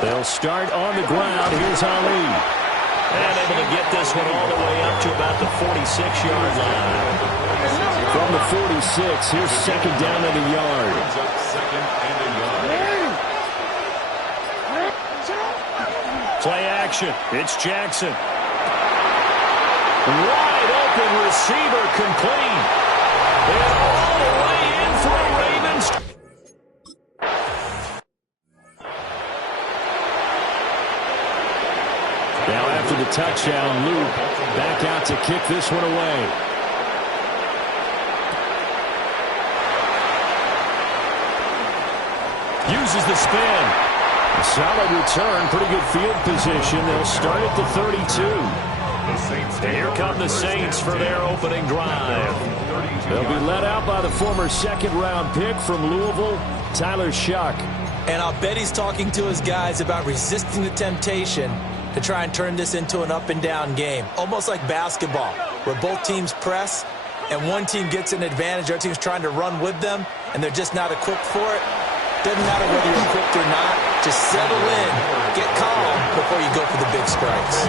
They'll start on the ground. Here's Ali. And able to get this one all the way up to about the 46-yard line. From the 46, here's second down and a yard. Play action. It's Jackson. Wide open receiver complete. And all the way in for a Ravens. Now after the touchdown, Luke back out to kick this one away. Uses the spin. A solid return, pretty good field position. They'll start at the 32. And here come the Saints for their opening drive. They'll be led out by the former second-round pick from Louisville, Tyler Shuck. And I'll bet he's talking to his guys about resisting the temptation to try and turn this into an up-and-down game. Almost like basketball, where both teams press, and one team gets an advantage, the other team's trying to run with them, and they're just not equipped for it. Doesn't matter whether you're equipped or not. Just settle in, get calm before you go for the big strikes.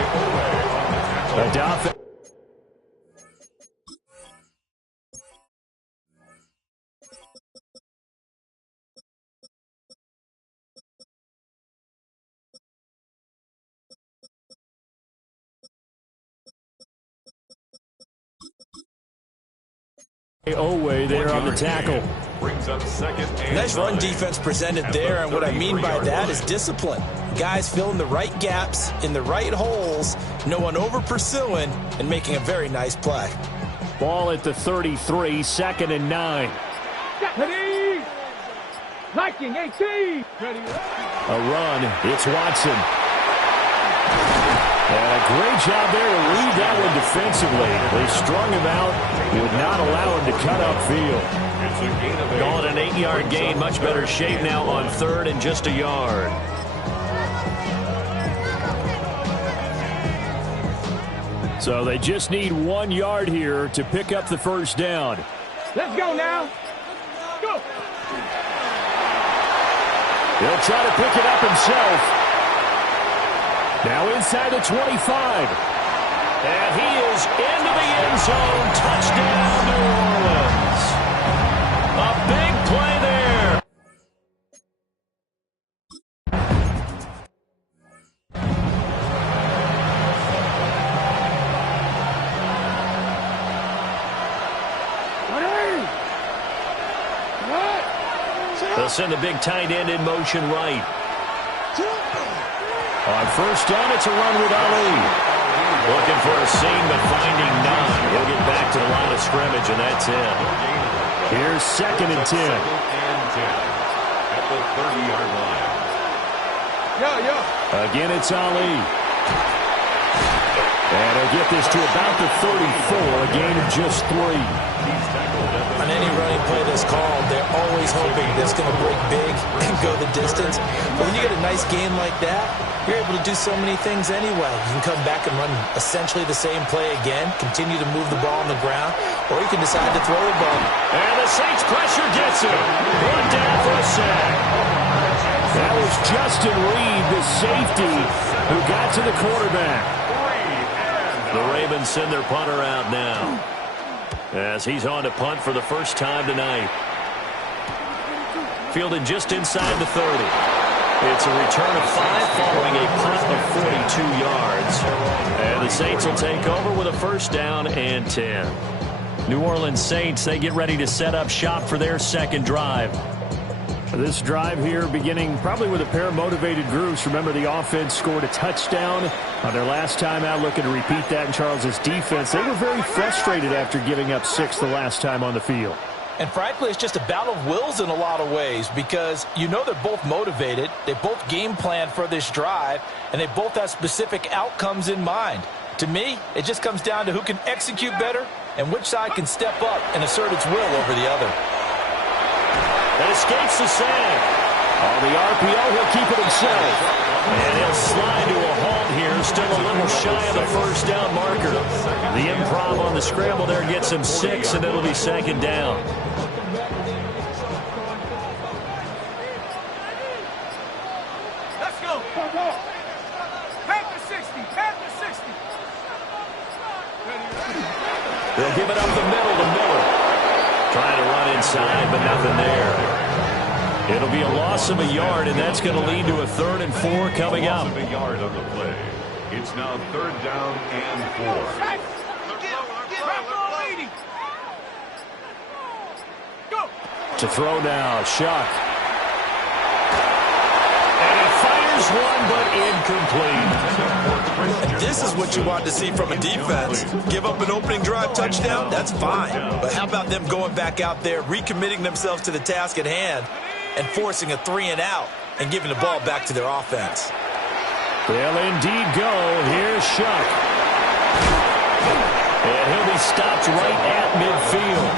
Oweh there on the tackle. Brings up second and nice run defense presented there, and what I mean by that is discipline. Guys filling the right gaps in the right holes, no one over pursuing, and making a very nice play. Ball at the 33, second and 9. Ready? Liking 18. Ready? A run. It's Watson. And a great job there to read that one defensively. They strung him out, would not allow him to cut upfield. Going an 8-yard gain, much better shape now on third and just a yard. So they just need 1 yard here to pick up the first down. Let's go now. Go. He'll try to pick it up himself. Now inside the 25. And he is into the end zone. Touchdown, New Orleans. A big play there. They'll send the big tight end in motion right. On first down, it's a run with Ali. Looking for a seam, but finding none. He'll get back to the line of scrimmage, and that's it. Here's second and 10. At the 30-yard line. Again, it's Ali. And he'll get this to about the 34, a gain of just 3. On any running play that's called, they're always hoping that's going to break big and go the distance. But when you get a nice game like that, you're able to do so many things anyway. You can come back and run essentially the same play again, continue to move the ball on the ground, or you can decide to throw the ball. And the Saints pressure gets him. Run down for a sack. That was Justin Reed, the safety, who got to the quarterback. The Ravens send their punter out now, as he's on to punt for the first time tonight. Fielded just inside the 30. It's a return of 5 following a punt of 42 yards. And the Saints will take over with a first down and 10. New Orleans Saints, they get ready to set up shop for their second drive. This drive here beginning probably with a pair of motivated groups. Remember, the offense scored a touchdown on their last time out, looking to repeat that in Charles's defense. They were very frustrated after giving up 6 the last time on the field. And frankly, it's just a battle of wills in a lot of ways, because you know they're both motivated, they both game plan for this drive, and they both have specific outcomes in mind. To me, it just comes down to who can execute better and which side can step up and assert its will over the other. That escapes the sack. On the RPO, he'll keep it himself. And he'll slide to a halt here, still a little shy of the first down marker. The improv on the scramble there gets him 6, and it'll be second down. They'll give it up the middle to Miller. Trying to run inside, but nothing there. It'll be a loss of a yard, and that's going to lead to a 3rd and 4 coming up. Loss of a yard on the play. It's now 3rd down and 4. To throw now, Shuck. And he fires one, but incomplete. And this is what you want to see from a defense. Give up an opening drive touchdown, that's fine. But how about them going back out there, recommitting themselves to the task at hand, and forcing a 3-and-out and giving the ball back to their offense? They'll indeed go. Here's Shuck. And he'll be stopped right at midfield.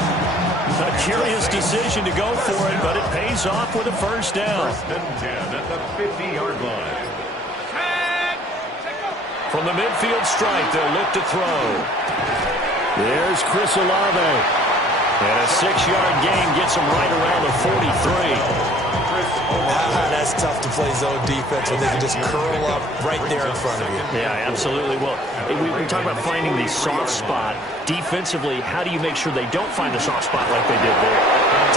A curious decision to go for it, but it pays off with a 1st down. 1st and 10 at the 50-yard line. From the midfield strike, they'll look to throw. There's Chris Olave. And a 6-yard gain gets him right around the 43. That's tough to play zone defense when they can just curl up right there in front of you. Yeah, absolutely. Well, we talk about finding the soft spot. Defensively, how do you make sure they don't find the soft spot like they did there?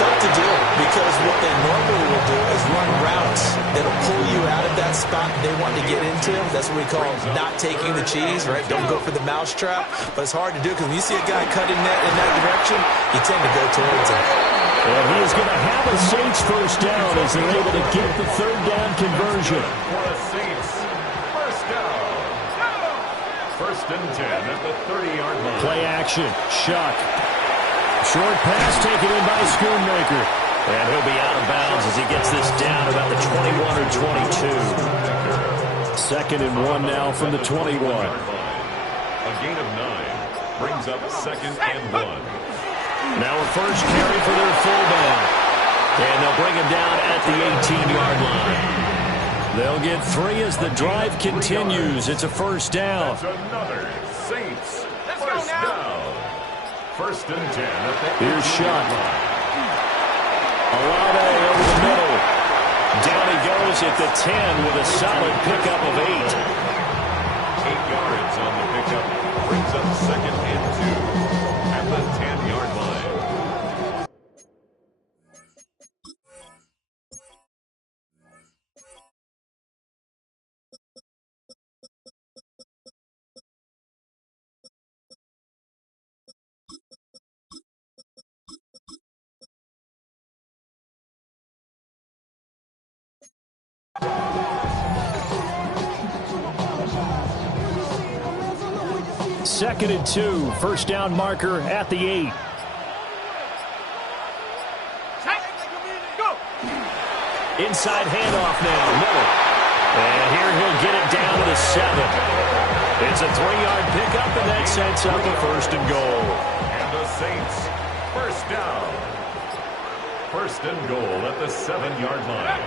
Tough to do, because what they normally will do is run routes that'll pull you out of that spot they want to get into. That's what we call not taking the cheese, right? Don't go for the mousetrap. But it's hard to do, because when you see a guy cutting that in that direction, you tend to go towards him. And he is going to have a Saints 1st down as they're able to get the 3rd down conversion. For the Saints, 1st down. 1st and 10 at the 30-yard line. Play action. Shuck. Short pass taken in by Schoonmaker. And he'll be out of bounds as he gets this down about the 21 or 22. 2nd and 1 now from the 21. A gain of 9 brings up 2nd and 1. Now a 1st carry for their fullback. And they'll bring him down at the 18-yard line. They'll get 3 as the drive continues. It's a 1st down. That's another Saints 1st down. 1st and 10 at the Here's Shuck. Olave over the middle. Down he goes at the 10 with a solid pickup of 8. 8 yards on the pickup. Brings up 2nd and 2 at the 10-yard line. Second and 2. 1st down marker at the 8. Inside handoff now. Miller. And here he'll get it down to the 7. It's a 3-yard pickup, and that sets up a 1st and goal. And the Saints 1st down. 1st and goal at the 7-yard line.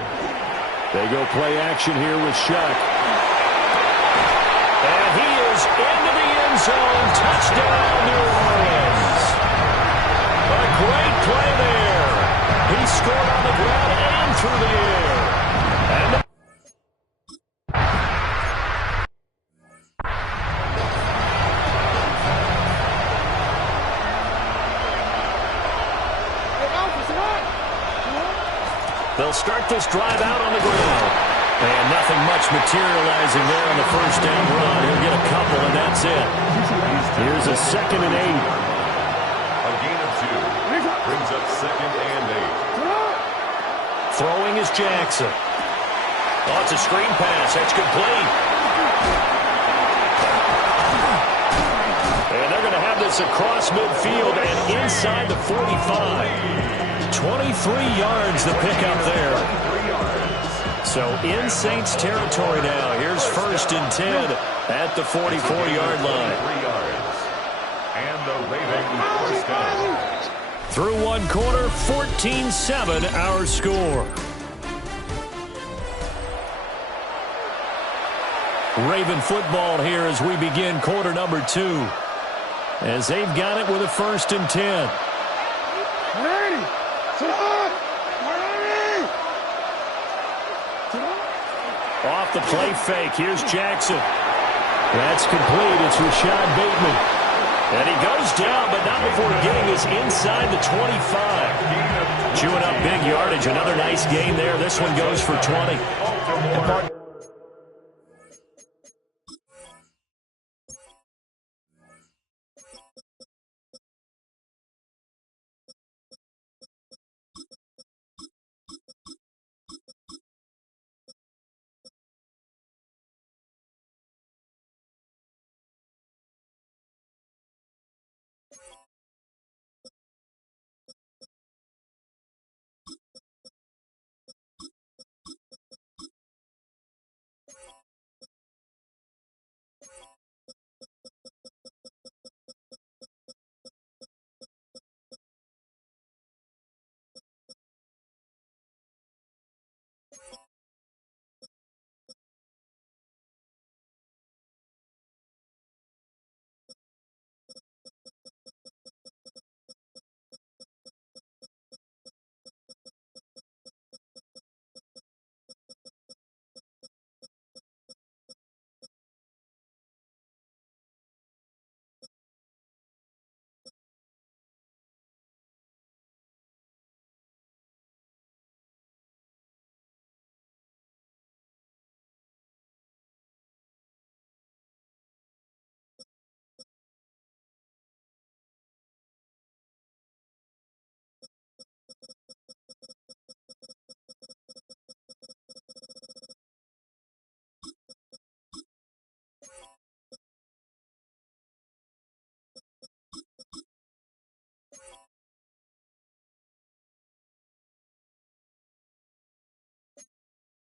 They go play action here with Shuck. And he is into the end zone. Touchdown, New Orleans. A great play there. He scored on the ground and through the air. And they'll start this drive out on the ground. And nothing much materializing there on the 1st down run. He'll get a couple, and that's it. Here's a 2nd and 8. A gain of 2 brings up 2nd and 8. Throwing is Jackson. Oh, it's a screen pass. That's complete. And they're going to have this across midfield and inside the 45. 23 yards the pickup there. So in Saints territory now. Here's 1st and 10 at the 44-yard line. 3 yards. And the Ravens 1st down. Through one quarter, 14-7 our score. Raven football here as we begin quarter number 2. As they've got it with a 1st and 10. Off the play fake. Here's Jackson. That's complete. It's Rashad Bateman. And he goes down, but is inside the 25. Chewing up big yardage. Another nice gain there. This one goes for 20.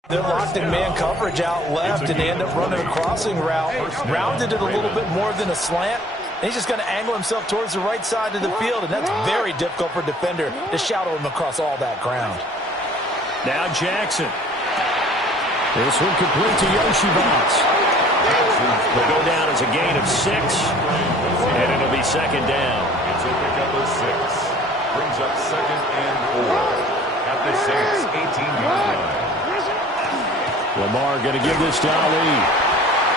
They're locked in man coverage out left, and they end up running a crossing route. Rounded it a little bit more than a slant. And he's just going to angle himself towards the right side of the field, and that's very difficult for a defender to shadow him across all that ground. Now Jackson. This one complete to Yoshibas. Will go down as a gain of 6, and it'll be second down. It's a pickup of 6. Brings up 2nd and 4 at the Saints' 18-yard line. Lamar going to give this to Ali.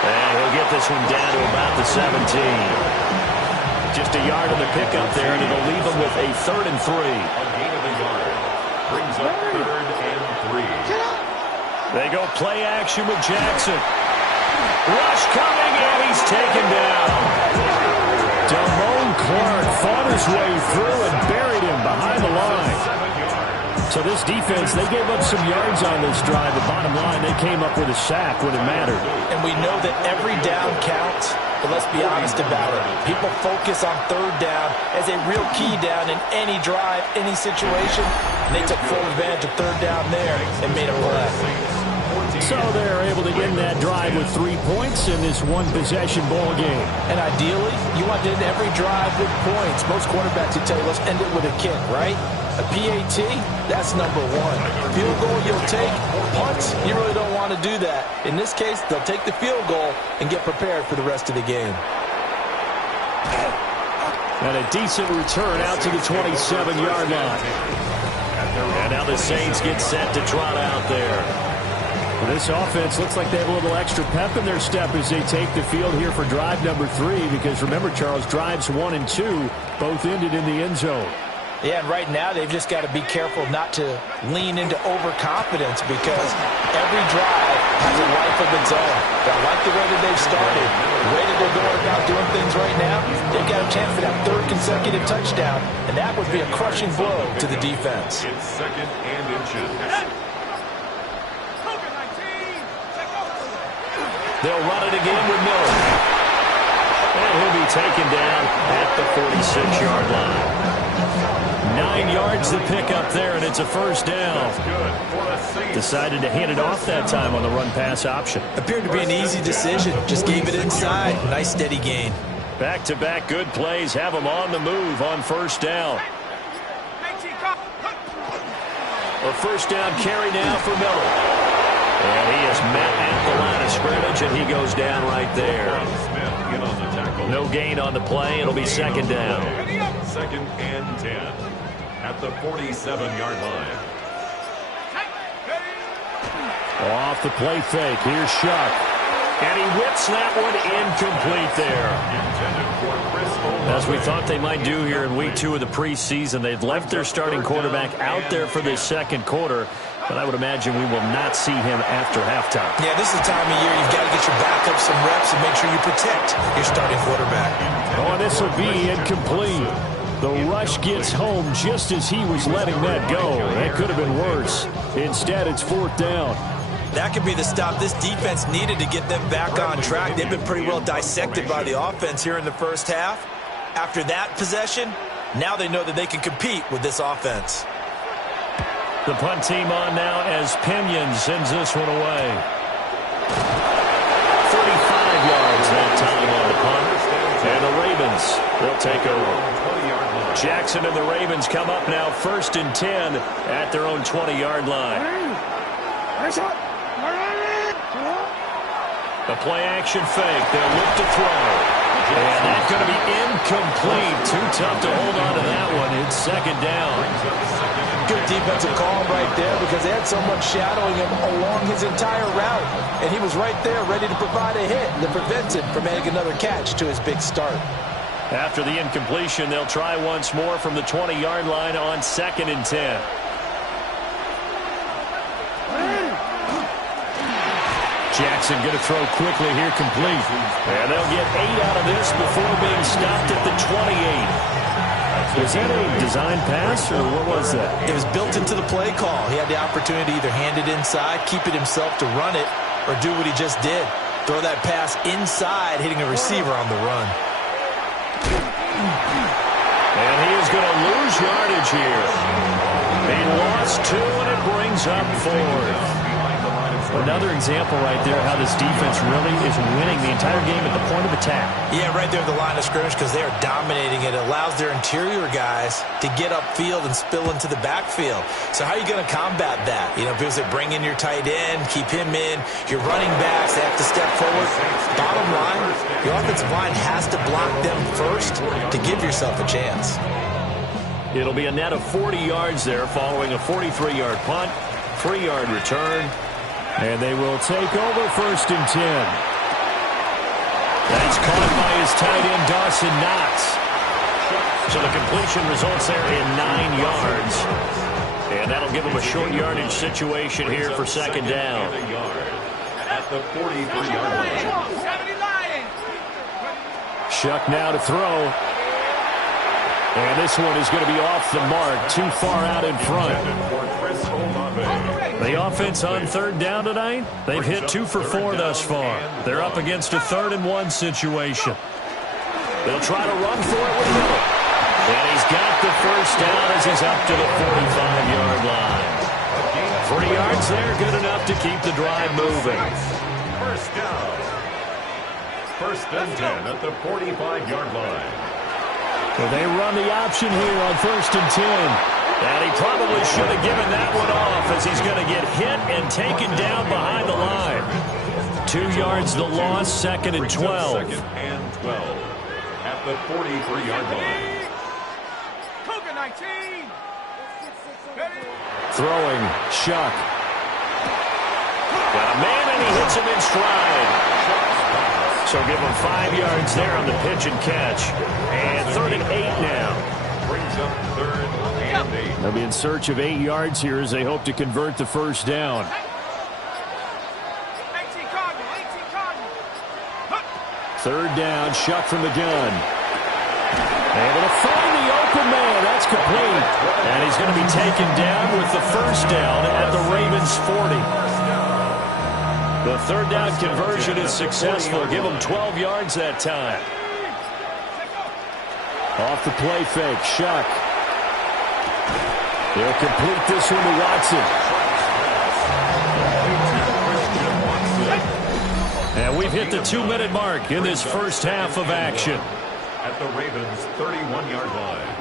And he'll get this one down to about the 17. Just a yard on the pickup there, and it'll leave him with a 3rd and 3. A gain of a yard. Brings up 3rd and 3. They go play action with Jackson. Rush coming, and he's taken down. Damone Clark fought his way through and buried him behind the line. So this defense, they gave up some yards on this drive, but bottom line, they came up with a sack when it mattered. And we know that every down counts, but let's be honest about it. People focus on 3rd down as a real key down in any drive, any situation, and they took full advantage of 3rd down there and made a play. So they're able to end that drive with 3 points in this one-possession ball game. And ideally, you want to end every drive with points. Most quarterbacks would tell you, let's end it with a kick, right? A PAT, that's number 1. Field goal you'll take. Punts, you really don't want to do that. In this case, they'll take the field goal and get prepared for the rest of the game. And a decent return out to the 27-yard line. And now the Saints get set to trot out there. Well, this offense looks like they have a little extra pep in their step as they take the field here for drive number 3, because remember, Charles, drives 1 and 2 both ended in the end zone. Yeah, and right now they've just got to be careful not to lean into overconfidence, because every drive has a life of its own. I like the way that they've started, the way that they're going about doing things right now. They've got a chance for that 3rd consecutive touchdown, and that would be a crushing blow to the defense. It's 2nd and inches. They'll run it again with Miller. And he'll be taken down at the 46-yard line. 9 yards to pick up there, and it's a 1st down. Decided to hand it off that time on the run-pass option. Appeared to be an easy decision. Just gave it inside. Nice steady gain. Back-to-back good plays have them on the move on 1st down. A 1st down carry now for Miller. And he is met at the line of scrimmage, and he goes down right there. No gain on the play. It'll be 2nd down. 2nd and 10 at the 47-yard line. Off the play fake. Here's Shuck. And he whips that one incomplete there. Intended for Chris Olin. As we thought they might do here in week 2 of the preseason, they've left their starting quarterback out there for this second quarter, but I would imagine we will not see him after halftime. Yeah, this is the time of year you've got to get your backup some reps and make sure you protect your starting quarterback. Oh, this will be incomplete. The rush gets home just as he was letting that go. That could have been worse. Instead, it's 4th down. That could be the stop this defense needed to get them back on track. They've been pretty well dissected by the offense here in the first half. After that possession, now they know that they can compete with this offense. The punt team on now as Pinion sends this one away. 35 yards that time on the punt. And the Ravens, they'll take over. Jackson and the Ravens come up now 1st and 10 at their own 20-yard line. The play-action fake. They'll look to throw. And that's going to be incomplete. Too tough to hold on to that one. It's 2nd down. Good defensive call right there because they had someone shadowing him along his entire route. And he was right there ready to provide a hit that prevents him from making another catch to his big start. After the incompletion, they'll try once more from the 20-yard line on 2nd and 10. Jackson going to throw quickly here, complete. And they'll get 8 out of this before being stopped at the 28. Was that a design pass, or what was that? It was built into the play call. He had the opportunity to either hand it inside, keep it himself to run it, or do what he just did. Throw that pass inside, hitting a receiver on the run. And he is going to lose yardage here. He lost 2, and it brings up 4th. Another example right there how this defense really is winning the entire game at the point of attack. Yeah, right there at the line of scrimmage because they are dominating it. It allows their interior guys to get upfield and spill into the backfield. So how are you going to combat that? You know, because they bring in your tight end, keep him in. Your running backs, they have to step forward. Bottom line, your offensive line has to block them first to give yourself a chance. It'll be a net of 40 yards there following a 43-yard punt, 3-yard return. And they will take over 1st and 10. That's caught by his tight end, Dawson Knox. So the completion results there in 9 yards. And that'll give him a short yardage situation here for 2nd down. At the 43-yard line. Shuck now to throw. And this one is going to be off the mark, too far out in front. The offense on 3rd down tonight, they've hit 2 for 4 thus far. They're up against a 3rd and 1 situation. They'll try to run for it with Miller. And he's got the 1st down as he's up to the 45-yard line. 3 yards there, good enough to keep the drive moving. 1st down. 1st and 10 at the 45-yard line. Well, they run the option here on 1st and 10. And he probably should have given that one off as he's going to get hit and taken down behind the line. 2 yards the loss, 2nd and 12. 2nd and 12 at the 43-yard line. Cougar 19. Throwing, Shuck. Got a man and he hits him in stride. So give him 5 yards there on the pitch and catch. And 3rd and 8 now. Brings up 3rd and 8. They'll be in search of 8 yards here as they hope to convert the 1st down. 3rd down, Shuck from the gun. Able to find the open man. That's complete. And he's going to be taken down with the 1st down at the Ravens 40. The 3rd down conversion is successful. Give him 12 yards that time. Off the play fake, Shuck. They'll complete this one to Watson. And we've hit the 2-minute mark in this first half of action. At the Ravens' 31-yard line.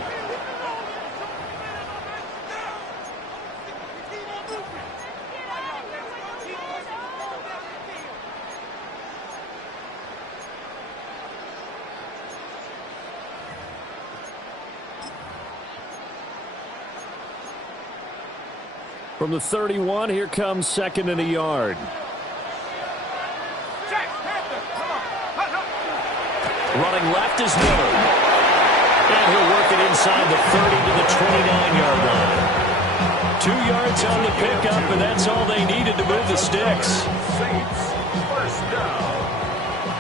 From the 31, here comes 2nd and a yard. Running left is Miller. inside the 30 to the 29-yard line. 2 yards on the pickup, and that's all they needed to move the sticks. Saints, first down.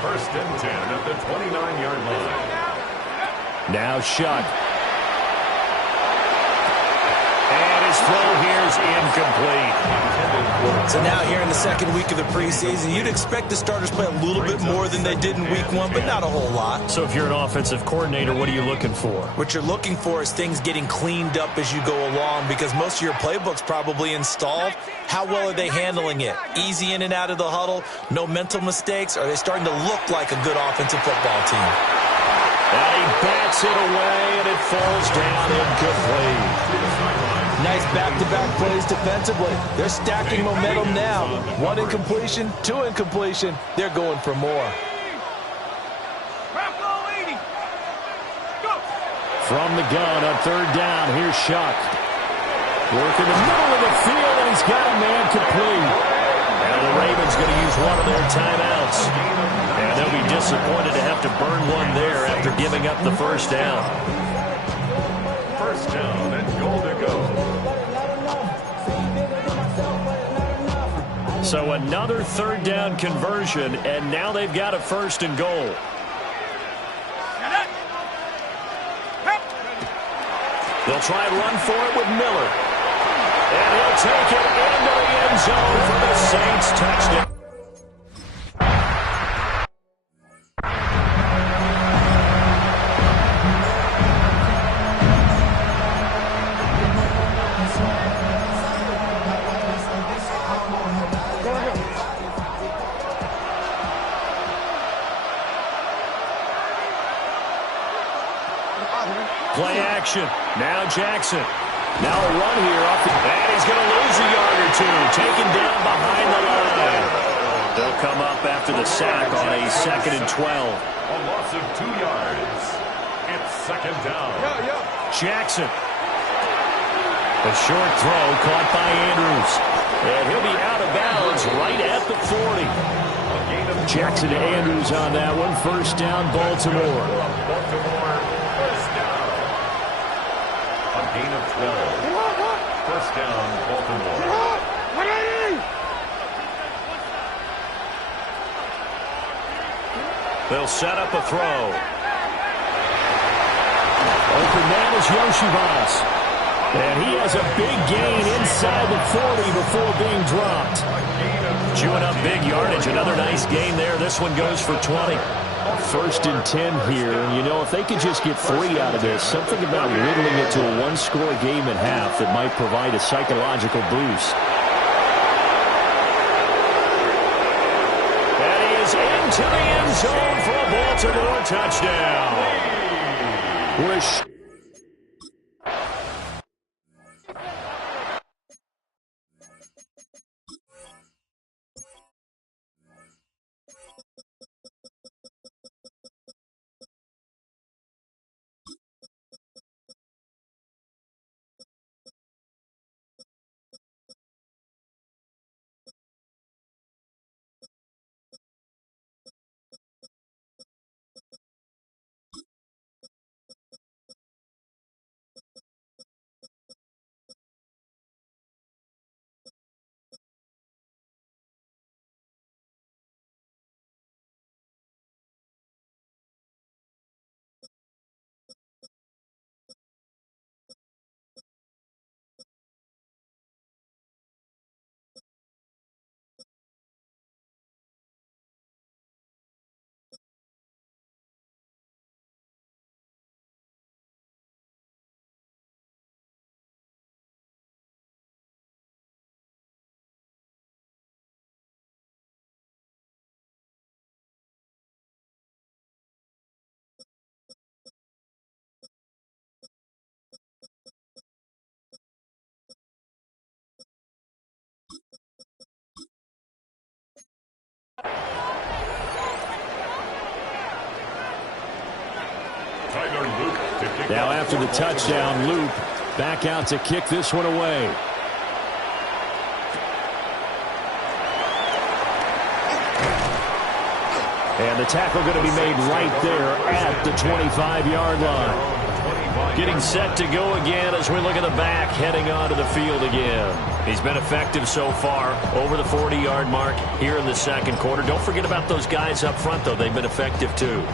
First and 10 at the 29-yard line. Now Shuck. And his throw here is incomplete. So now here in the second week of the preseason, you'd expect the starters play a little bit more than they did in week 1, but not a whole lot. So if you're an offensive coordinator, what are you looking for? What you're looking for is things getting cleaned up as you go along, because most of your playbook's probably installed. How well are they handling it? Easy in and out of the huddle, no mental mistakes? Are they starting to look like a good offensive football team? And he bats it away, and it falls down incomplete. Nice back-to-back plays defensively. They're stacking momentum now. 1 incompletion, 2 incompletion. They're going for more. From the gun on third down, here's Shuck. Work in the middle of the field, and he's got a man complete. Now the Ravens going to use one of their timeouts. And they'll be disappointed to have to burn one there after giving up the first down. First down and goal to go. So another third down conversion, and now they've got a first and goal. They'll try and run for it with Miller. And he'll take it into the end zone for the Saints touchdown. Play action. Now Jackson. Now a run here off the... And he's going to lose a yard or two. Taken down behind the line. They'll come up after the sack on a 2nd and 12. A loss of 2 yards. It's second down. Jackson. A short throw caught by Andrews. And he'll be out of bounds right at the 40. Jackson to Andrews on that one. First down, Baltimore. First down. A gain of 12. First down, Baltimore. They'll set up a throw. Open man is Yoshivas. And he has a big gain inside the 40 before being dropped. Chewing up big yardage. Another nice gain there. This one goes for 20. First and 10 here. You know, if they could just get 3 out of this, something about whittling it to a one-score game at half that might provide a psychological boost. And he is into the end zone for a Baltimore touchdown. Wish. Now after the touchdown, Loop back out to kick this one away. And the tackle going to be made right there at the 25-yard line. Getting set to go again as we look at the back, heading onto the field again. He's been effective so far, over the 40-yard mark here in the second quarter. Don't forget about those guys up front, though. They've been effective, too.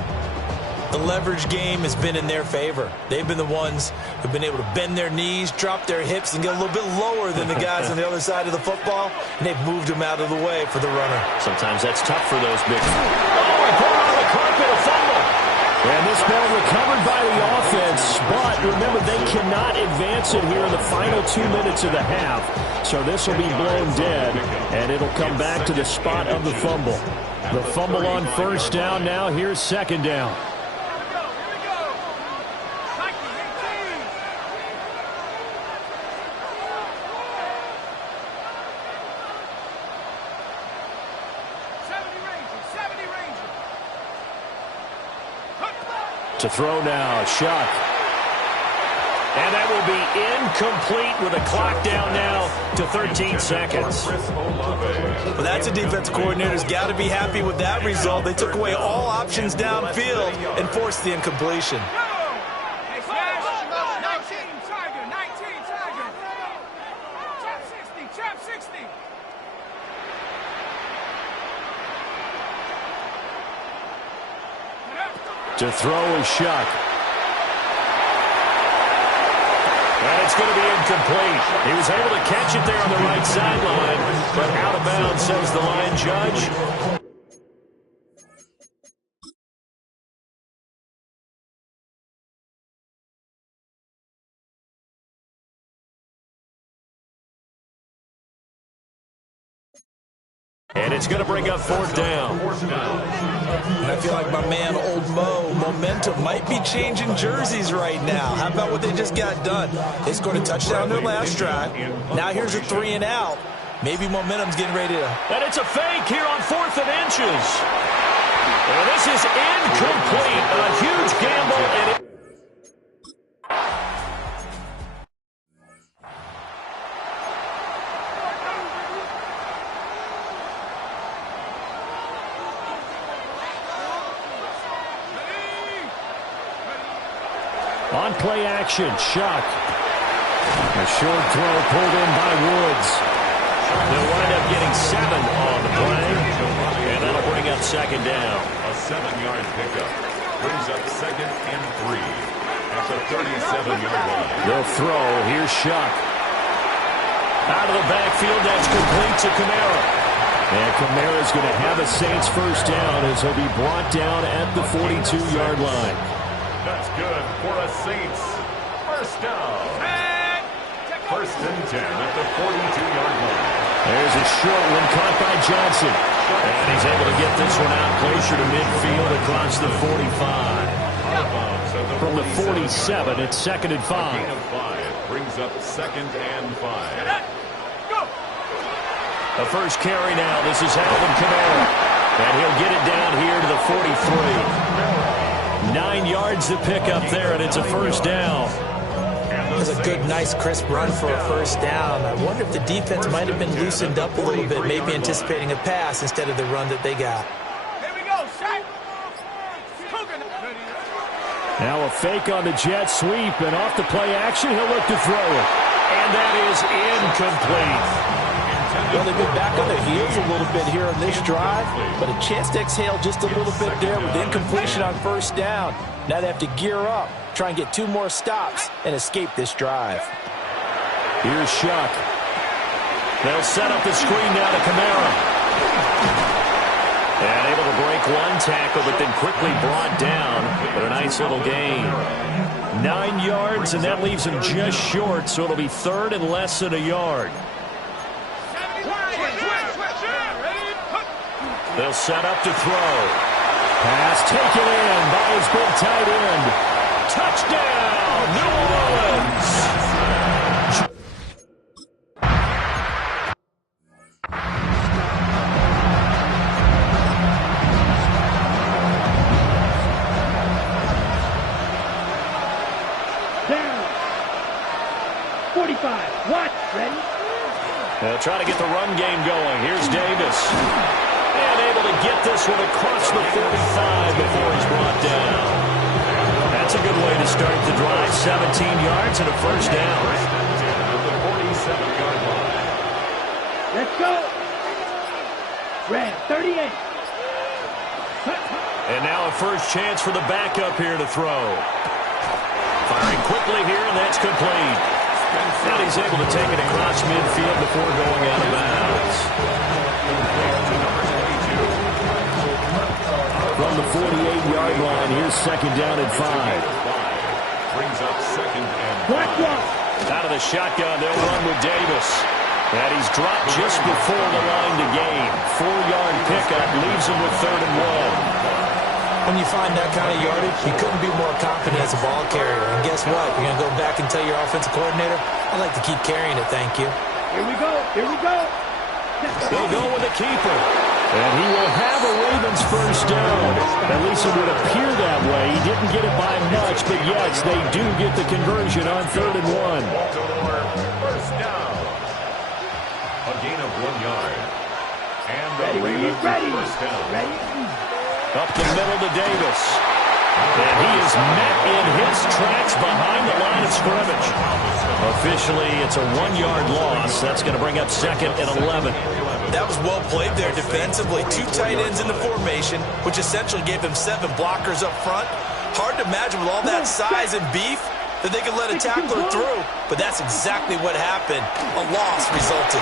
The leverage game has been in their favor. They've been the ones who've been able to bend their knees, drop their hips, and get a little bit lower than the guys on the other side of the football, and they've moved them out of the way for the runner. Sometimes that's tough for those big. Oh, he put it on the carpet, a fumble. And this ball recovered by the offense, but remember, they cannot advance it here in the final 2 minutes of the half. So this will be blown dead, and it'll come back to the spot of the fumble. The fumble on first down now. Here's second down. To throw now, Shuck. And that will be incomplete with a clock down now to 13 seconds. Well, that's a defensive coordinator's got to be happy with that result. They took away all options downfield and forced the incompletion. To throw is Shuck. And it's going to be incomplete. He was able to catch it there on the right sideline, but out of bounds, says the line judge. And it's going to bring up fourth down. And I feel like my man, Old Mo, momentum might be changing jerseys right now. How about what they just got done? They scored a touchdown their last drive. Now here's a 3 and out. Maybe momentum's getting ready to... And it's a fake here on 4th and inches. And this is incomplete. A huge gamble. And on play action, Shuck. A short throw pulled in by Woods. they'll wind up getting 7 on the play. And that'll bring up second down. A 7-yard pickup brings up 2nd and 3 at the 37-yard line. They'll throw. Here's Shuck. Out of the backfield, that's complete to Kamara. And Kamara's going to have a Saints first down as he'll be brought down at the 42-yard line. That's good for a Saints first down. 1st and 10 at the 42-yard line. There's a short one caught by Johnson. And he's able to get this one out closer to midfield across the 45. From the 47, it's 2nd and 5. Gain of 5 brings up 2nd and 5. The first carry now. This is Alvin Kamara. And he'll get it down here to the 43. 9 yards to pick up there, and it's a first down. That's a good, nice, crisp run for a first down. I wonder if the defense might have been loosened up a little bit, maybe anticipating a pass instead of the run that they got. Here we go, Shaq. Now a fake on the jet sweep, and off the play action, he'll look to throw it. And that is incomplete. Well, they've been back on their heels a little bit here on this drive, but a chance to exhale just a little bit there with incompletion on first down. Now they have to gear up, try and get 2 more stops, and escape this drive. Here's Shuck. They'll set up the screen now to Kamara. And able to break one tackle, but then quickly brought down. But a nice little gain. 9 yards, and that leaves him just short, so it'll be 3rd and less than a yard. They'll set up to throw. Pass taken in by his big tight end. Touchdown, New Orleans. Down. 45. What? Ready? They'll try to get the run game going. Here's Davis. And able to get this one across the 45 before he's brought down. That's a good way to start the drive. 17 yards and a first down. At the 47-yard line. Let's go. Red 38. And now a first chance for the backup here to throw. Firing quickly here, and that's complete. And he's able to take it across midfield before going out of bounds. From the 48-yard line, here's second down and 5. Brings up second and 5. Out of the shotgun, they'll run with Davis. And he's dropped just before the line to gain. 4-yard pickup leaves him with 3rd and 1. When you find that kind of yardage, you couldn't be more confident as a ball carrier. And guess what? You're going to go back and tell your offensive coordinator, I'd like to keep carrying it, thank you. Here we go. Here we go. They'll go with the keeper. And he will have a Ravens first down. At least it would appear that way. He didn't get it by much, but yes, they do get the conversion on 3rd and 1. Baltimore, first down. A gain of 1 yard. And the Ravens first down. Up the middle to Davis. And he is met in his tracks behind the line of scrimmage. Officially, it's a 1-yard loss. That's going to bring up 2nd and 11. That was well played there defensively. 2 tight ends in the formation, which essentially gave them 7 blockers up front. Hard to imagine with all that size and beef that they could let a tackler through, but that's exactly what happened. A loss resulted.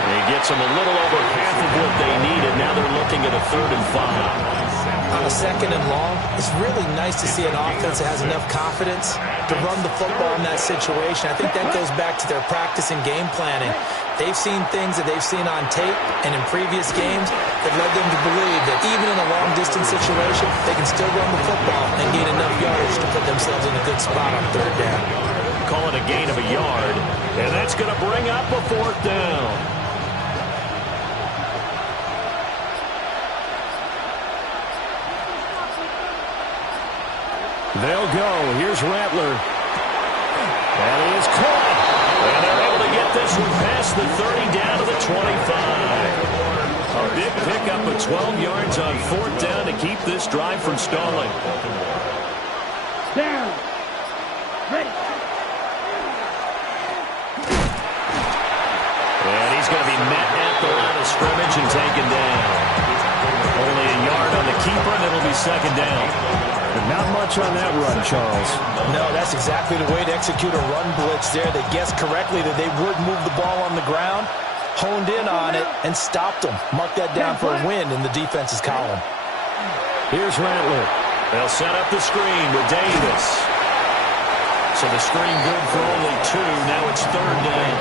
And he gets them a little over half of what they needed. Now they're looking at a 3rd and 5. On a 2nd and long, it's really nice to see an offense that has enough confidence to run the football in that situation. I think that goes back to their practice and game planning. They've seen things that they've seen on tape and in previous games that led them to believe that even in a long-distance situation, they can still run the football and gain enough yardage to put themselves in a good spot on 3rd down. Call it a gain of a yard, and that's going to bring up a 4th down. They'll go. Here's Rattler. That is caught. And they're able to get this one past the 30 down to the 25. A big pickup of 12 yards on 4th down to keep this drive from stalling. Down. Ready. And he's going to be met at the line of scrimmage and taken down. Only a yard on the keeper, and it'll be 2nd down. But not much on that run, Charles. No, that's exactly the way to execute a run blitz there. They guessed correctly that they would move the ball on the ground, honed in on it, and stopped them. Mark that down for a win in the defense's column. Here's Rattler. They'll set up the screen with Davis. So the screen good for only 2. Now it's 3rd down.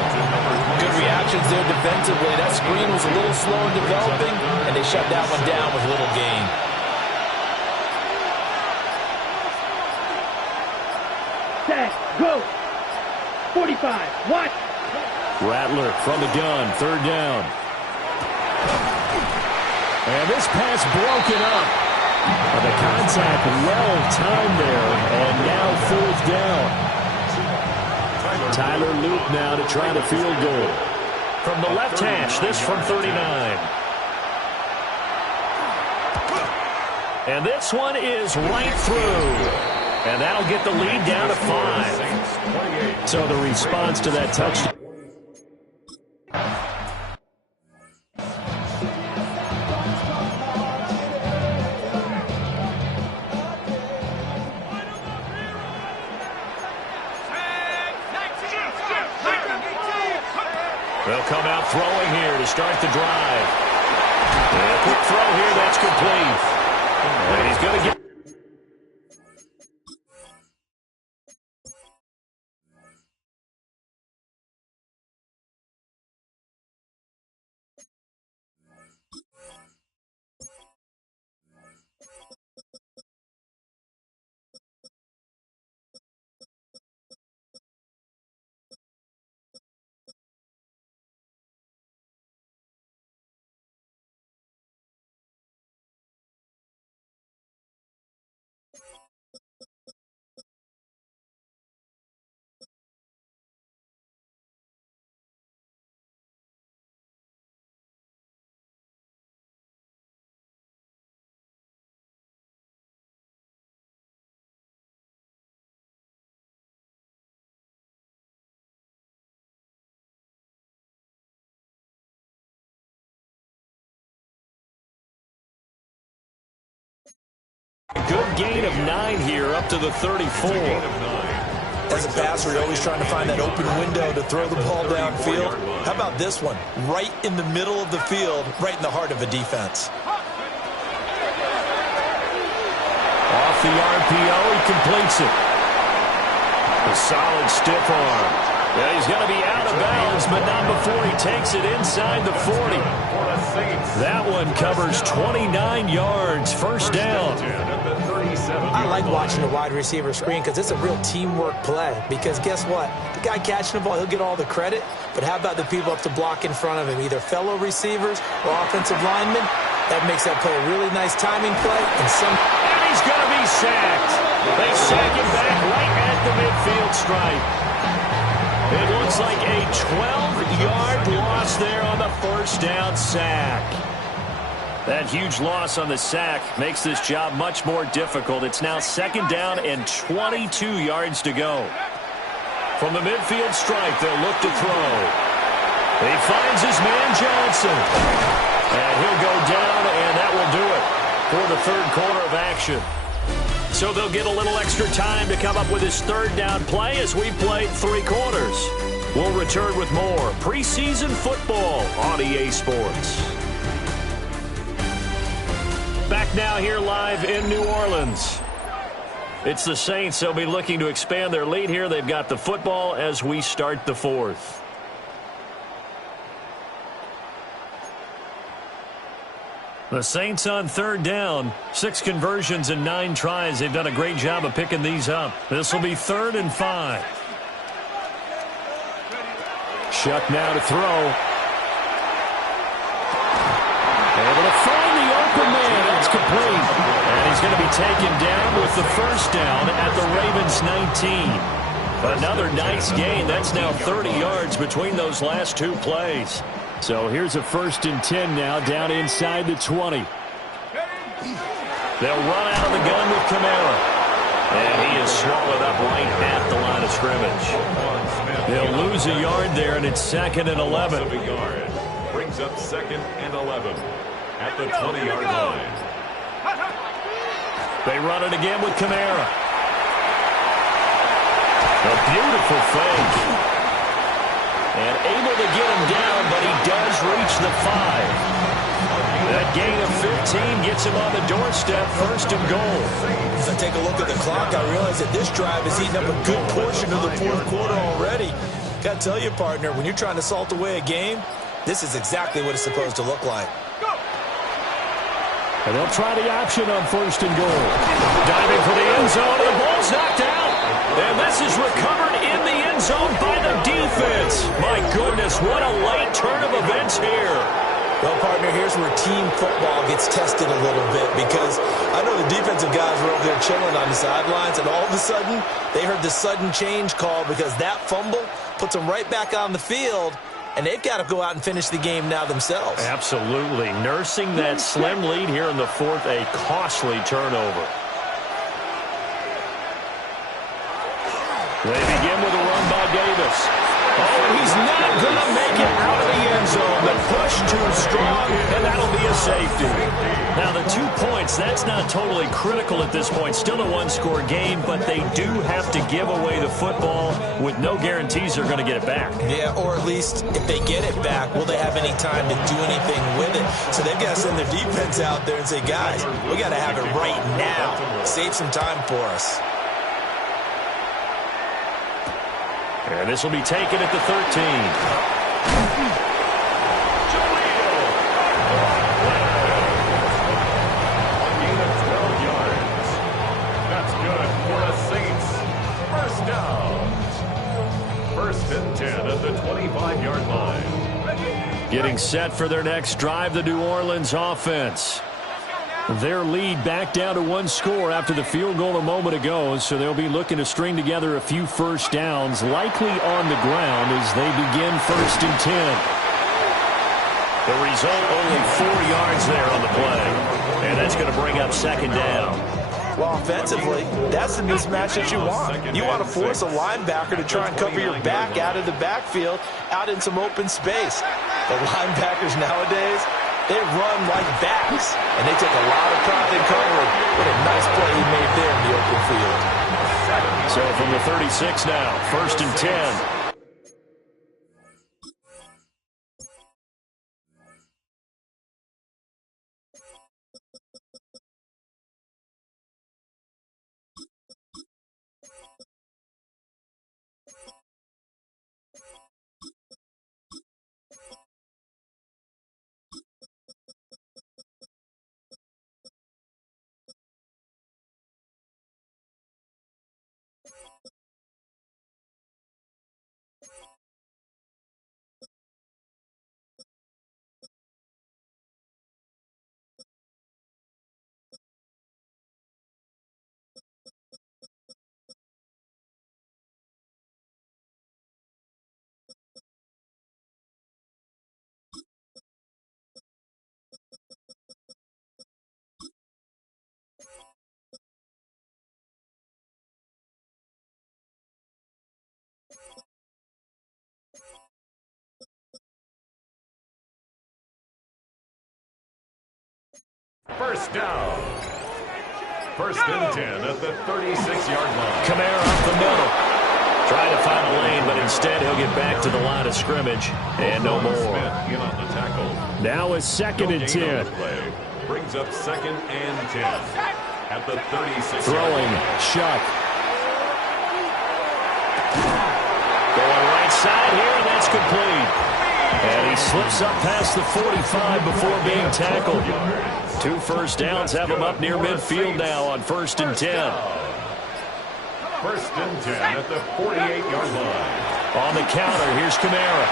Good reactions there defensively. That screen was a little slow in developing, and they shut that one down with little gain. Set. Go. 45. Watch. Rattler from the gun. 3rd down. And this pass broken up. The contact well-timed there. And now 4th down. Tyler Luke now to try the field goal. From the left hash, this from 39. And this one is right through. And that'll get the lead down to 5. So the response to that touchdown. They'll come out throwing here to start the drive. And a quick throw here, that's complete. And he's going to get Good gain of 9 here, up to the 34. As a passer, you're always trying to find that open window to throw the ball downfield. How about this one? Right in the middle of the field, right in the heart of a defense. Off the RPO, he completes it. A solid stiff arm. Yeah, he's going to be out of bounds, but not before he takes it inside the 40. That one covers 29 yards, first down. I like watching the wide receiver screen because it's a real teamwork play. Because guess what? The guy catching the ball, he'll get all the credit. But how about the people up to block in front of him, either fellow receivers or offensive linemen? That makes that play a really nice timing play. And he's going to be sacked. They sack him back right at the midfield stripe. It looks like a 12-yard loss there on the first down sack. That huge loss on the sack makes this job much more difficult. It's now second down and 22 yards to go. From the midfield stripe, they'll look to throw. He finds his man Johnson. And he'll go down, and that will do it for the third quarter of action. So they'll get a little extra time to come up with his third down play as we played 3 quarters. We'll return with more preseason football on EA Sports. Back now here live in New Orleans. It's the Saints. They'll be looking to expand their lead here. They've got the football as we start the fourth. The Saints on third down. 6 conversions and 9 tries. They've done a great job of picking these up. This will be 3rd and 5. Shuck now to throw. Able to find the open man. That's complete. And he's going to be taken down with the first down at the Ravens 19. Another nice gain. That's now 30 yards between those last 2 plays. So here's a 1st and 10 now, down inside the 20. They'll run out of the gun with Kamara. And he is swallowed up right at the line of scrimmage. They'll lose a yard there, and it's 2nd and 11. Brings up 2nd and 11 at the 20-yard line. They run it again with Kamara. A beautiful fake. And able to get him down, but he does reach the 5. That gain of 15 gets him on the doorstep, 1st and goal. As I take a look at the clock, I realize that this drive has eaten up a good portion of the 4th quarter already. Got to tell you, partner, when you're trying to salt away a game, this is exactly what it's supposed to look like. And they'll try the option on 1st and goal. Diving for the end zone, and the ball's knocked out. And this is recovered in the end zone by the defense. My goodness, what a late turn of events here. Well, partner, here's where team football gets tested a little bit, because I know the defensive guys were over there chilling on the sidelines, and all of a sudden, they heard the sudden change call because that fumble puts them right back on the field, and they've got to go out and finish the game now themselves. Absolutely. Nursing that slim lead here in the 4th, a costly turnover. They begin with a run by Davis. Oh, and he's not going to make it out of the end zone. The push too strong, and that'll be a safety. Now, the 2 points, that's not totally critical at this point. Still a 1-score game, but they do have to give away the football with no guarantees they're going to get it back. Yeah, or at least if they get it back, will they have any time to do anything with it? So they've got to send their defense out there and say, guys, we got to have it right now. Save some time for us. And this will be taken at the 13. Gain of 12 yards. That's good for the Saints. 1st down. 1st and 10 at the 25-yard line. Getting set for their next drive, the New Orleans offense. Their lead back down to 1 score after the field goal a moment ago, so they'll be looking to string together a few first downs, likely on the ground as they begin 1st and 10. The result, only 4 yards there on the play. And that's going to bring up 2nd down. Well, offensively, that's the mismatch that you want. You want to force a linebacker to try and cover your back out of the backfield, out in some open space. The linebackers nowadays, They run like backs, and they take a lot of profit covering. What a nice play he made there in the open field. So from the 36 now, 1st and 10. First down. 1st and 10 at the 36-yard line. Kamara up the middle. Trying to find a lane, but instead he'll get back to the line of scrimmage. And no more. Smith in on the tackle. Now it's 2nd and 10. Brings up 2nd and 10 at the 36. Throwing, Shuck. Going right side here, and that's complete. And he slips up past the 45 before being tackled. 2 first downs have him up near midfield now on 1st and 10. 1st and 10 at the 48-yard line. On the counter, here's Kamara.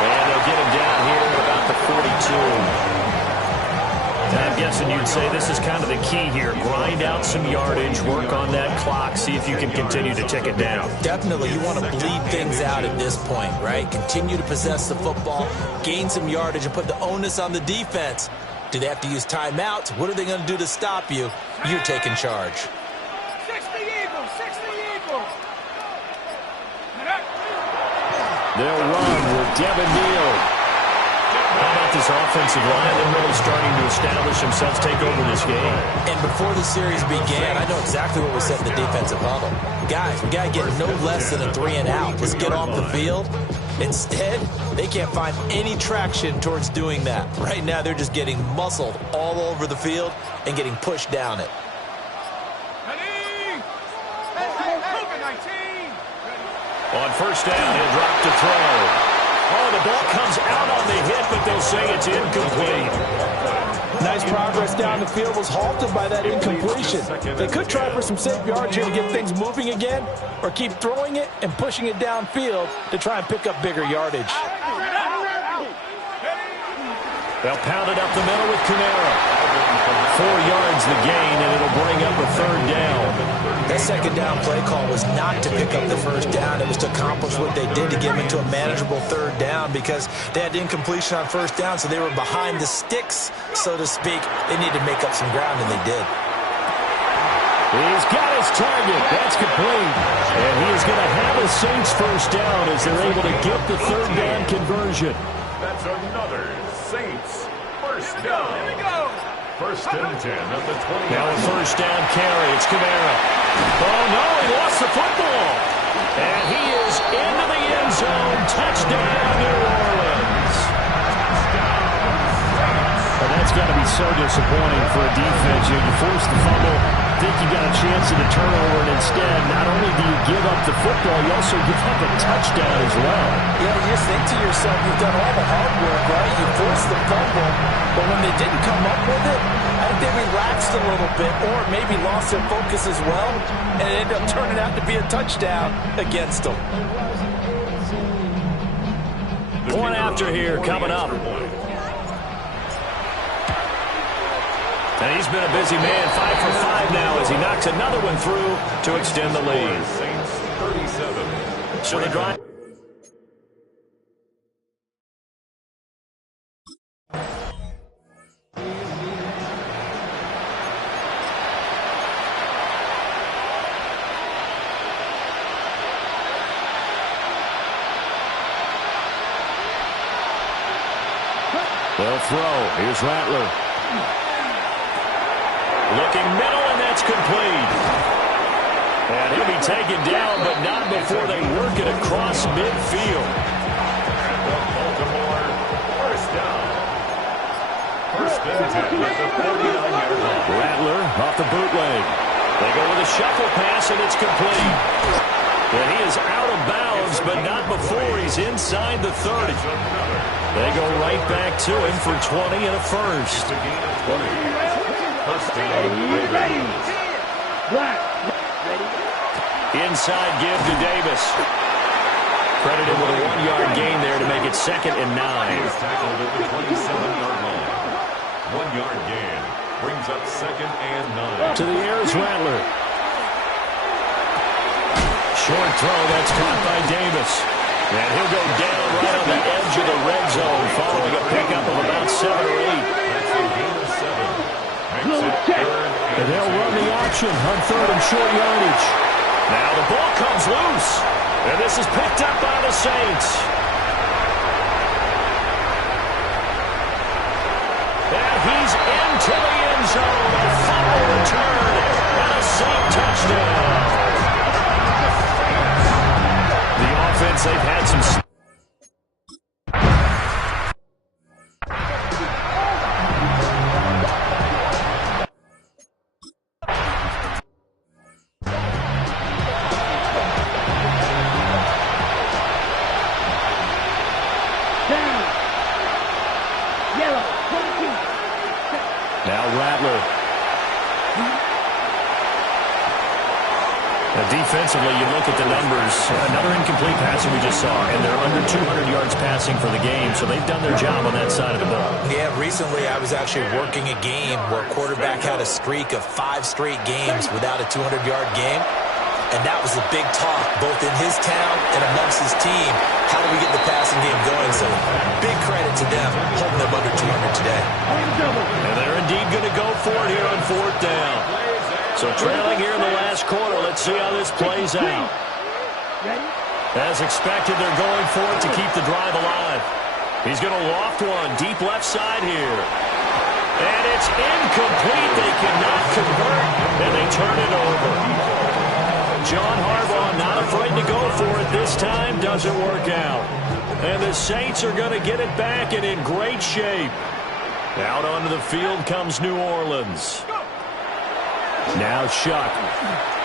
And they'll get him down here at about the 42. I'm guessing you'd say this is kind of the key here. Grind out some yardage, work on that clock, see if you can continue to tick it down. Definitely, you want to bleed things out at this point, right? Continue to possess the football, gain some yardage, and put the onus on the defense. Do they have to use timeouts? What are they going to do to stop you? You're taking charge. 60 Eagles, 60 Eagles. They'll run with Devin Neal. How about this offensive line? They're really starting to establish themselves, take over this game. And before the series began, I know exactly what was said in the defensive huddle. Guys, we got to get no less than a 3 and out. Let's get off the field. Instead, they can't find any traction towards doing that. Right now, they're just getting muscled all over the field and getting pushed down it. On 1st down, he'll drop to throw. Oh, the ball comes out on the hit, but they'll say it's incomplete. Nice progress down the field was halted by that incompletion. They could try for some safe yards here to get things moving again, or keep throwing it and pushing it downfield to try and pick up bigger yardage. They'll pound it up the middle with Kamara. 4 yards the gain, and it'll bring up a 3rd down. That 2nd down play call was not to pick up the 1st down. It was to accomplish what they did to get them into a manageable 3rd down because they had incompletion on 1st down, so they were behind the sticks, so to speak. They needed to make up some ground, and they did. He's got his target. That's complete. And he is going to have a Saints 1st down as they're able to get the 3rd down conversion. That's another Saints 1st down. Here we go. 1st and 10 at the 20. Now a 1st down carry. It's Kamara. Oh, no, he lost the football. And he is into the end zone. Touchdown, New Orleans. Well, that's got to be so disappointing for a defense. You force the fumble, think you got a chance at a turnover, and instead, not only do you give up the football, you also give up a touchdown as well. Yeah, you just think to yourself, you've done all the hard work, right? You forced the fumble, but when they didn't come up with it, I think they relaxed a little bit or maybe lost their focus as well, and it ended up turning out to be a touchdown against them. Point after here coming up. And he's been a busy man, 5 for 5 now as he knocks another one through to extend the lead. Saints 37. So the drive. They'll throw. Here's Rattler. Looking middle, and that's complete. And he'll be taken down, but not before they work it across midfield. Baltimore, first down. First and 10 at the 49-yard line. Rattler off the bootleg. They go with a shuffle pass, and it's complete. And he is out of bounds, but not before he's inside the 30. They go right back to him for 20 and a first. It's a gain of 20. First down. Inside give to Davis. Credited with a 1-yard gain there to make it 2nd and 9. He's tackled at the 27-yard line. 1-yard gain brings up 2nd and 9. To the air is Rattler. Short throw, that's caught by Davis. And he'll go down right on the edge of the red zone following a pickup of about 7 or 8. That's a gain of 7. Makes it 3rd And they'll run the option on 3rd and short yardage. Now the ball comes loose. And this is picked up by the Saints. And he's into the end zone. A fumble return. And a Saint touchdown. The offense, they've had some... Now Rattler. Now defensively, you look at the numbers. Another incomplete pass that we just saw, and they're under 200 yards passing for the game, so they've done their job on that side of the ball. Yeah, recently I was actually working a game where quarterback had a streak of 5 straight games without a 200-yard game. And that was a big talk, both in his town and amongst his team. How do we get the passing game going? So big credit to them, holding them under 200 today. And they're indeed going to go for it here on 4th down. So trailing here in the last quarter, let's see how this plays out. As expected, they're going for it to keep the drive alive. He's going to loft one, deep left side here. And it's incomplete. They cannot convert, and they turn it over. John Harbaugh not afraid to go for it this time. Doesn't work out. And the Saints are going to get it back and in great shape. Out onto the field comes New Orleans. Now Shuck.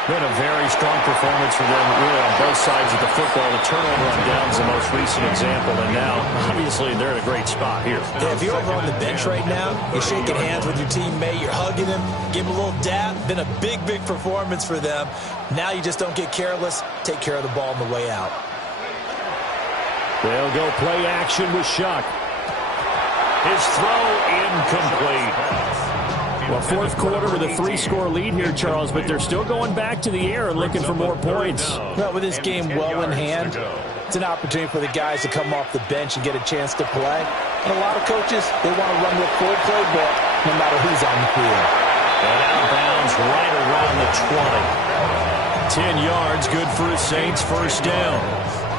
Been a very strong performance for them, really, on both sides of the football. The turnover on downs the most recent example, and now, obviously, they're in a great spot here. Yeah, if you're over on the bench right now, you're shaking hands with your teammate, you're hugging him, give him a little dap. Been a big, big performance for them. Now you just don't get careless. Take care of the ball on the way out. They'll go play action with Shuck. His throw incomplete. Well, 4th quarter with a 3-score lead here, Charles, but they're still going back to the air and looking for more points. Well, with this game well in hand, it's an opportunity for the guys to come off the bench and get a chance to play. And a lot of coaches, they want to run the full playbook no matter who's on the field. And out of bounds right around the 20. 10 yards, good for a Saints first down.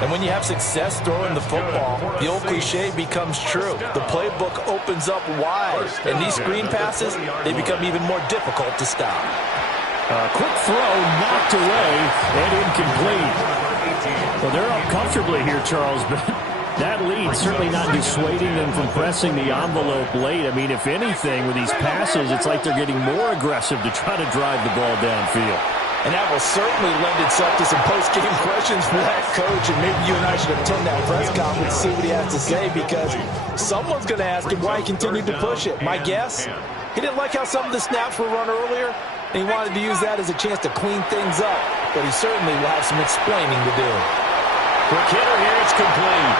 And when you have success throwing the football, the old cliche becomes true. The playbook opens up wide, and these screen passes, they become even more difficult to stop. Quick throw, knocked away, and incomplete. Well, they're up comfortably here, Charles, but that lead certainly not dissuading them from pressing the envelope late. I mean, if anything, with these passes, it's like they're getting more aggressive to try to drive the ball downfield. And that will certainly lend itself to some post-game questions for that coach. And maybe you and I should attend that press conference to see what he has to say, because someone's going to ask him why he continued to push it. My guess, he didn't like how some of the snaps were run earlier, and he wanted to use that as a chance to clean things up. But he certainly will have some explaining to do. Quick hitter here, it's complete.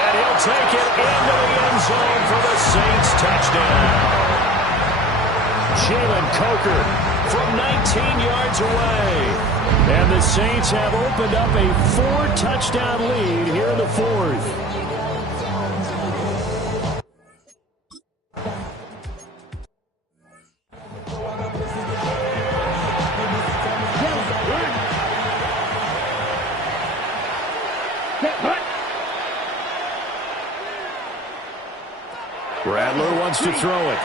And he'll take it into the end zone for the Saints touchdown. Jalen Coker from 19 yards away. And the Saints have opened up a 4-touchdown lead here in the 4th. Rattler wants to throw it.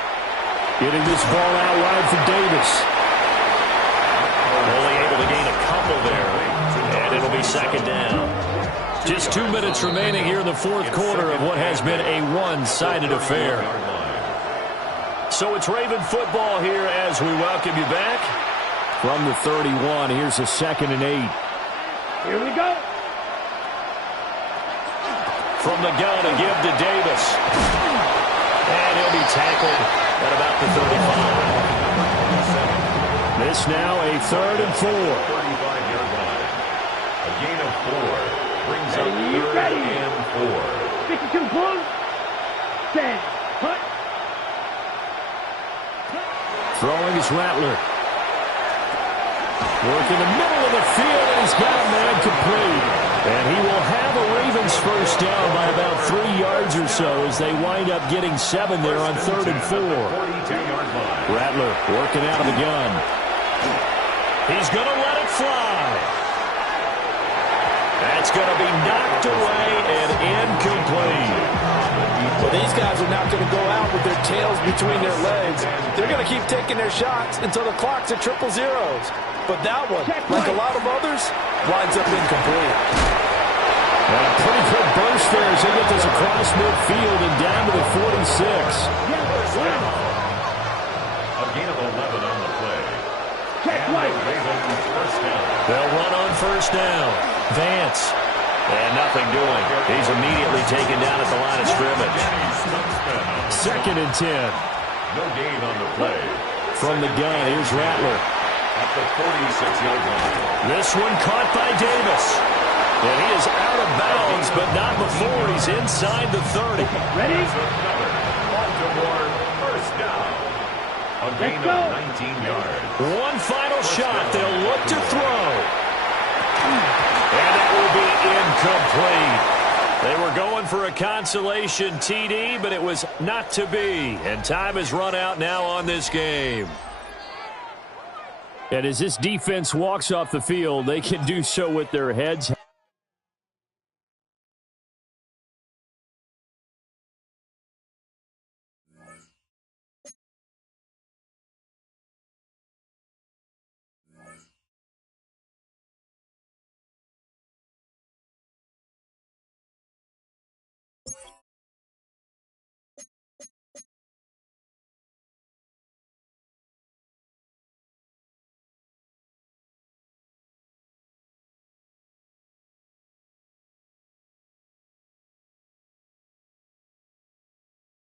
Getting this ball out wide for Davis. Only able to gain a couple there, and it'll be second down. Just 2 minutes remaining here in the fourth quarter of what has been a one-sided affair. So it's Raven football here as we welcome you back. From the 31, here's a 2nd and 8. Here we go. From the gun, a give to Davis. And he'll be tackled at about the 35. This now a 3rd and 4. 35-yard line. A gain of 4 brings up 3rd and 4. 52 close. 10. Hut. Throwing is Rattler. Work in the middle of the field, and he's got a man complete. And he will have a Ravens first down by about 3 yards or so as they wind up getting 7 there on 3rd and 4. 42-yard line. Rattler working out of the gun. He's going to let it fly. That's going to be knocked away and incomplete. Well, these guys are not going to go out with their tails between their legs. They're going to keep taking their shots until the clock's at 000. But that one, like a lot of others, winds up incomplete. And a pretty good burst there as they get this across midfield and down to the 46. A gain of 11 on the play. Check And right. the Ravens first down. They'll run on first down. Vance. And nothing doing. He's immediately taken down at the line of scrimmage. 2nd and 10. No gain on the play. From the gun, here's Rattler. At the 46-yard line. This one caught by Davis. And he is out of bounds, but not before he's inside the 30. Ready? Another Baltimore first down. A gain of 19 yards. One final shot. They'll look to throw. And that will be incomplete. They were going for a consolation TD, but it was not to be. And time has run out now on this game. And as this defense walks off the field, they can do so with their heads